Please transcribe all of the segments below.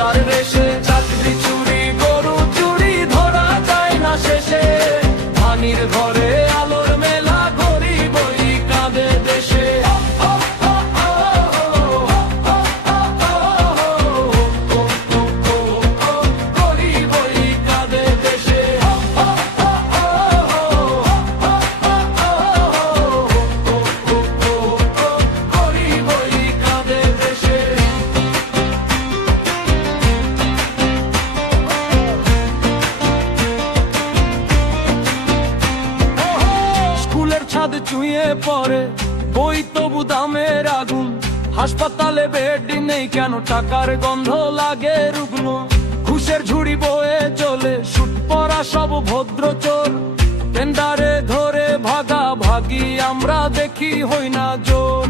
টাকার রেশে। চাকরি চুরি গরু চুরি ধরা যায় না শেষে। ধানির ঘরে আলোর মেলা গরিবই কাঁদে দেশে। গরিবই কাঁদে দেশে। গরিবই কাঁদে দেশে। স্কুলের ছাদ চুঁয়ে পড়ে বই তবু দামের আগুন। হাসপাতালে বেড নেই কেন, টাকার গন্ধ লাগে রুগ্ন। ঘুষের ঝুড়ি বয়ে চলে শুট পরা সব ভদ্র চোর। টেন্ডারে ধরে ভাগা ভাগি আমরা দেখি হই না জোর।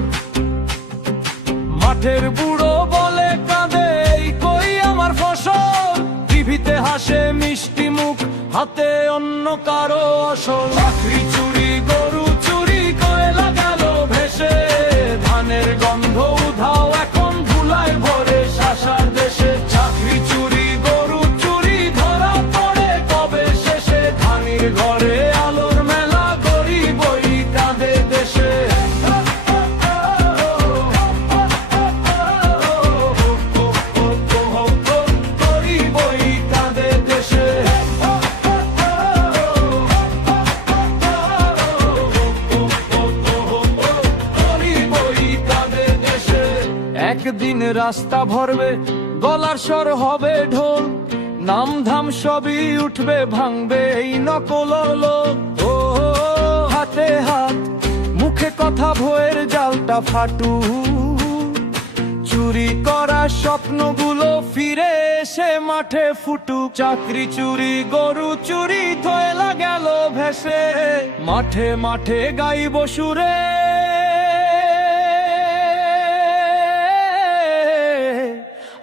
মাঠের বুড়ো বলে কাঁদে এই কই আমার ফসল। টিভিতে হাসে মিষ্টি মুখ, হাতে অন্য কারো আসল। চাকরি চুরি গরু চুরি কয়লা গেল ভেসে। ধানের গন্ধ উধাও এখন ধুলায় ভরে শাসার দেশে। চাকরি চুরি গরু চুরি ধরা পড়ে কবে শেষে। ধানির ঘরে আলোর মেলা গরিবই কাঁদে দেশে। গরিবই কাঁদে দেশে। একদিন রাস্তা ভরবে গলার স্বর হবে ঢোল। নাম ধাম সবই উঠবে ভাঙবে এই নকল লোক। ও হাতে হাত মুখে কথা ভয়ের জালটা ফাটু। চুরি করা স্বপ্নগুলো ফিরে এসে মাঠে ফুটুক। চাকরি চুরি গরু চুরি ধয়লা গেল ভেসে। মাঠে মাঠে গাইব সুরে,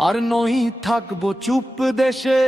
আর নই থাকবো চুপ দেশে।